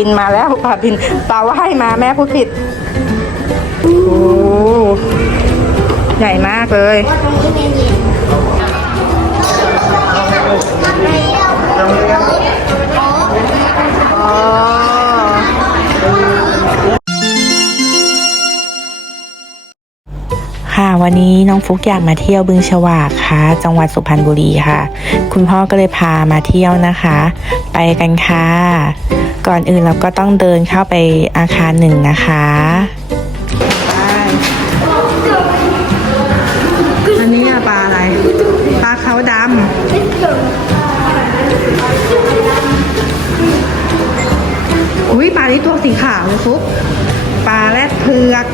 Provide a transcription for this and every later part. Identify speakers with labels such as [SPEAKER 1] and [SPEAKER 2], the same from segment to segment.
[SPEAKER 1] บินมาแล้วปลาบินปลาว่ายมาแม่พูดผิดโอ้ใหญ่มากเลย
[SPEAKER 2] ค่ะวันนี้น้องฟุกอยากมาเที่ยวบึงฉวากค่ะ จังหวัดสุพรรณบุรีค่ะ คุณพ่อก็เลยพามาเที่ยวนะคะ ไปกันค่ะ ก่อนอื่นเราก็ต้องเดินเข้าไปอาคารหนึ่งนะคะ
[SPEAKER 1] อันนี้อปลาอะไร ปลาเขาดำอุ้ยปลาที่ตัวสีขาวเลยฟุกปลาแรดเผือก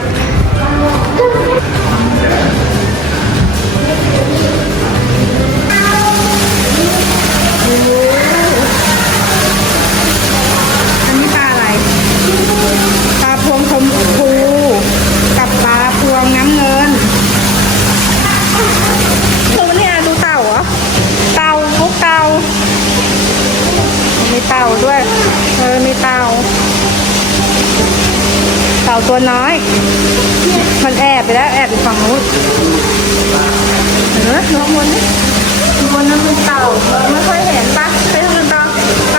[SPEAKER 1] ด้วย เออ มีเต่า เต่าตัวน้อย มันแอบไปแล้ว แอบอยู่ฝั่งนู้นเออลงบนนี่บนนั้นเป็นเต่า ไม่ค่อยเห็นปะไปทางนู้นต่อป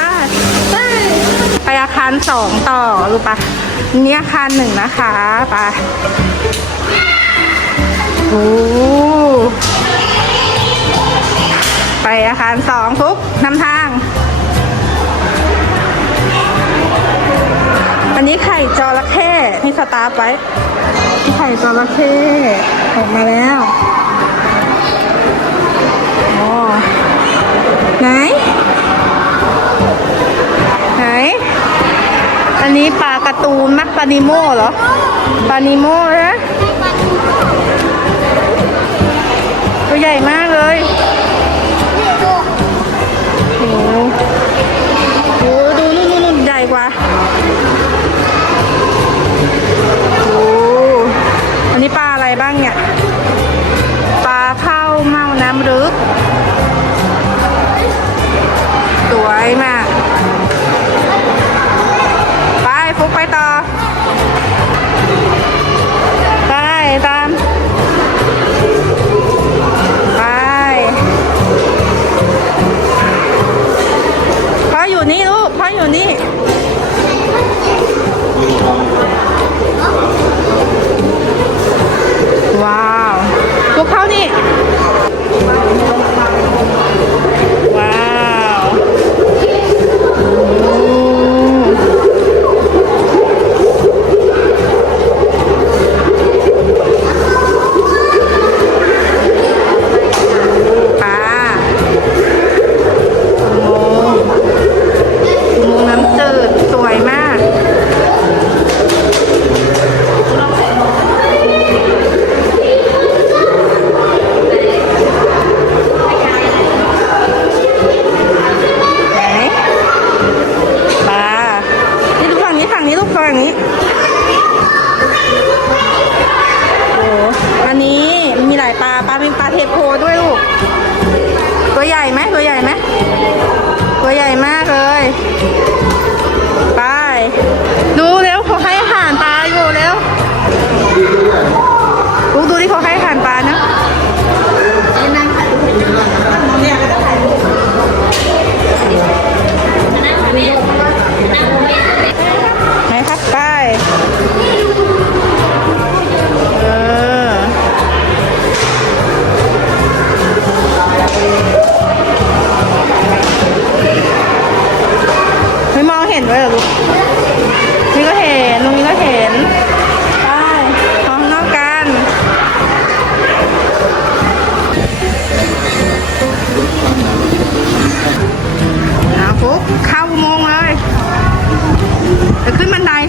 [SPEAKER 1] ไปไปอาคารสองต่อรู้ปะนี่อาคารหนึ่งนะคะไปโอ้ไปอาคารสองทุกนำทาง อันนี้ไข่จระเข้มีสตาร์ฟไว้ไข่จระเข้ออกมาแล้วโอ้ไหน ไหน อันนี้ปลาการ์ตูนมักปลานิโมเหรอปลานิโมนะตัวใหญ่มากเลย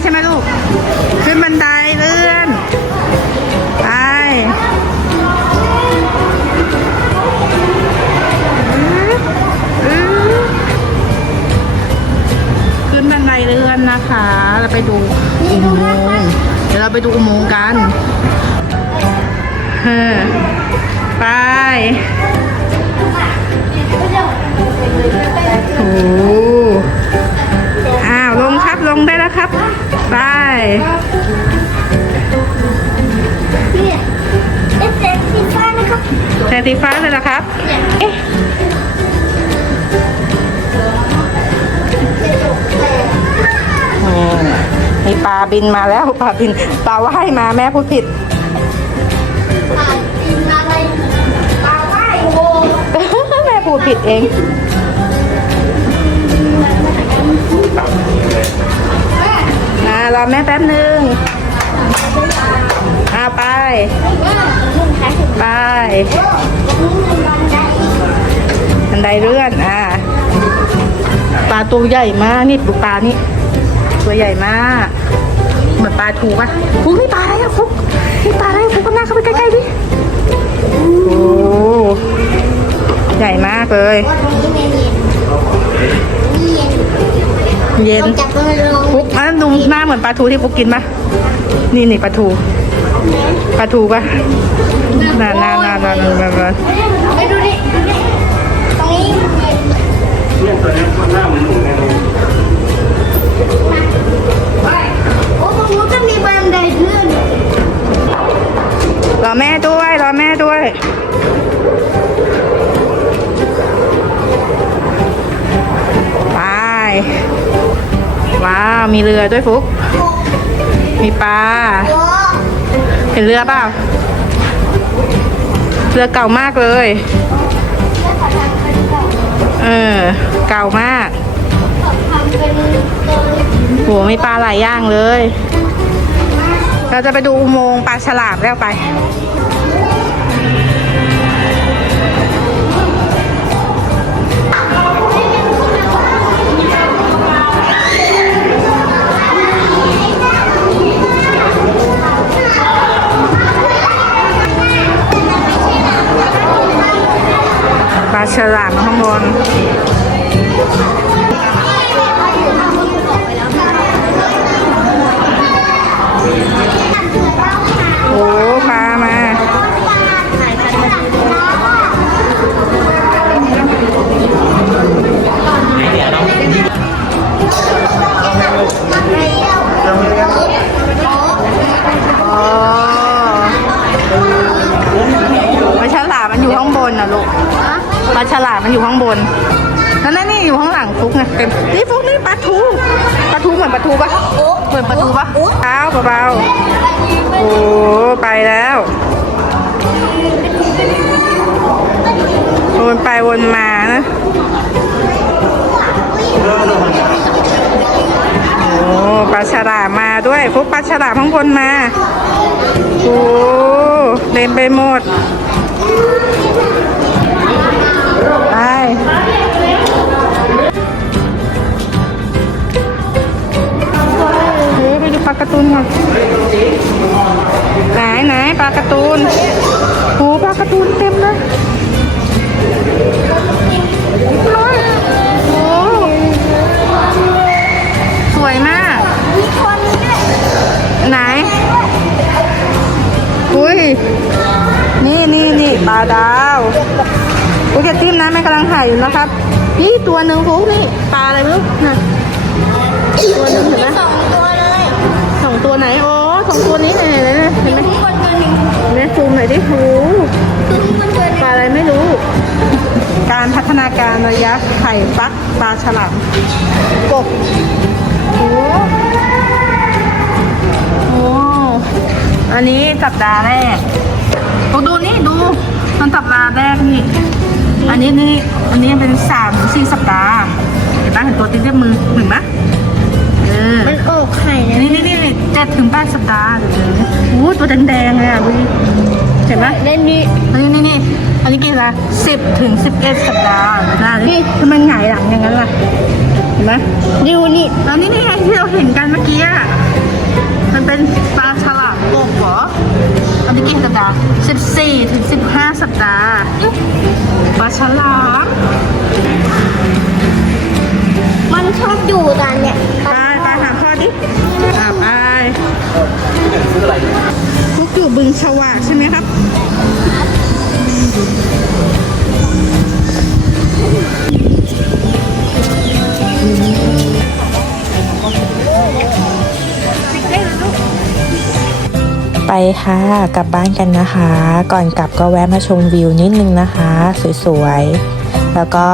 [SPEAKER 1] ช่ไหมลูก ขึ้นบันไดเลื่อน ไป ขึ้นบันไดเลื่อนนะคะ เราไปดูอุโมงค์เดี๋ยวเราไปดูอุโมงค์กันเออไปโอ้โหอ้าว ลงครับ ลงได้แล้วครับ ไป
[SPEAKER 3] เนี่ยเอฟเอ็กซ์สีฟ้านะครับ
[SPEAKER 1] แสงสีฟ้าเลยนะครับ เอ๊ะอืมมีปลาบินมาแล้วปลาบินปลาว่ายมาแม่พูดผิด
[SPEAKER 3] ปลาดินอะไรปลาว่ายโว
[SPEAKER 1] แม่พูดผิดเองอ่าร อแม่แป๊บหนึ่งอ่าไป ไป บันไดเลื่อน อ่า ปลาตัวใหญ่มาก นี่ดูปลานี่ ตัวใหญ่มาก เหมือนปลาทูปะฟุกนี่ปลาอะไรอะฟุกนี่ปลาอะไรฟุกก็น่าเข้าไปใกล้ๆดิโอ้ใหญ่มากเลย
[SPEAKER 3] ว่าตรงนี้ไม่เย็นนี่เย็น
[SPEAKER 1] เย็น
[SPEAKER 3] ต้องจับมันลง
[SPEAKER 1] ฟุกอะดู หน้าเหมือนปลาทูที่ปุกกินปะนี่นี่ปลาทู ปลาทูปะน่าน่าน่าน่าน่าน่า
[SPEAKER 4] ว้า
[SPEAKER 1] ว มีเรือด้วยฟุก มีปลา เห็นเรือเปล่า เรือเก่ามากเลย เออ เก่ามากโหมีปลาหลายอย่างเลย เราจะไปดูอุโมงค์ปลาฉลามแล้วไปาฉลามข้างบนโอ้ปลามาอ๋อปลาฉลามมันอยู่ข้างบนนะลูกป ลาฉลามมันอยู่ข้างบนนั่นนั่นนี่อยู่ข้างหลังฟุกไงเต็มนี่ฟุกนี่ปลาทูปลาทูเหมือนปลาทูปะเหมือนปลาทูปะเท้าเบาๆโอ้ไปแล้ววนไปวนมานะโอ้ปลาฉลามมาด้วยฟุกปลาฉลามข้างบนมาโอ้เต็มไปหมด ดาวโอ้ยจะจิ้มนะแม่กำลังถ่ายอยู่นะครับ นี่ตัวหนึ่งฟุกนี่ปลาอะไรไม่รู้น่ะตัวหนึ่งเห็นไหม
[SPEAKER 3] สองตัวเลย
[SPEAKER 1] สองตัวไหนอ๋อสองตัวนี้ไหนไหนไหนเห็นไหม
[SPEAKER 3] ข้างบนตัวหนึ่ง
[SPEAKER 1] แม่ซูมหน่อยดิโห
[SPEAKER 3] ตัวข้างบนตัวหนึ่ง
[SPEAKER 1] ปลาอะไรไม่รู้ การพัฒนาการระยะไข่ฟักปลาฉลามกบโอ้โหอันนี้สัปดาห์แรกโอ้ดูนี่ดู มันสัปดาห์แรกนี่อันนี้นี่อันนี้เป็นสามถึงสี่สัปดาห์เห็นปะเห็นตัวติ๊กเรียบมือเห็นไหมเออ
[SPEAKER 3] มันออกไข่แล้ว
[SPEAKER 1] นี่นี่นี่เจ็ดถึงแปดสัปดาห์เดี๋ยวนี้โอ้ตัวแดงๆเลยอะดูดิเห็นไหม
[SPEAKER 3] เล่นนี่
[SPEAKER 1] อันนี้นี่นี่อันนี้กี่ละสิบถึงสิบเอ็ดสัปดาห์เดี๋ยวนะนี่ทำไมหงายหลังอย่างนั้นล่ะเห็นไหม
[SPEAKER 3] ดิวนี่
[SPEAKER 1] อันนี้นี่ไงที่เราเห็นกัน 14ถึง15 สัปดาห์ปลาฉลาม
[SPEAKER 3] มันชอบอยู่ตอนเนี้ย
[SPEAKER 1] ไปไปหาพ่อดิไปพวกอยู่บึงฉวากใช่ไหมครับอืม
[SPEAKER 2] ไปค่ะ กลับบ้านกันนะคะ ก่อนกลับก็แวะมาชมวิวนิดนึงนะคะ สวยๆ แล้วก็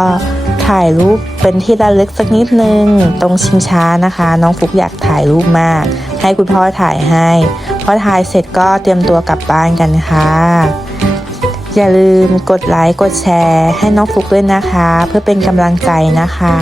[SPEAKER 2] ถ่ายรูปเป็นที่ระลึกสักนิดนึง ตรงชิงช้านะคะ น้องฟุกอยากถ่ายรูปมาก ให้คุณพ่อถ่ายให้ พอถ่ายเสร็จก็เตรียมตัวกลับบ้านกันค่ะ อย่าลืมกดไลค์กดแชร์ ให้น้องฟุกด้วยนะคะ เพื่อเป็นกำลังใจนะคะ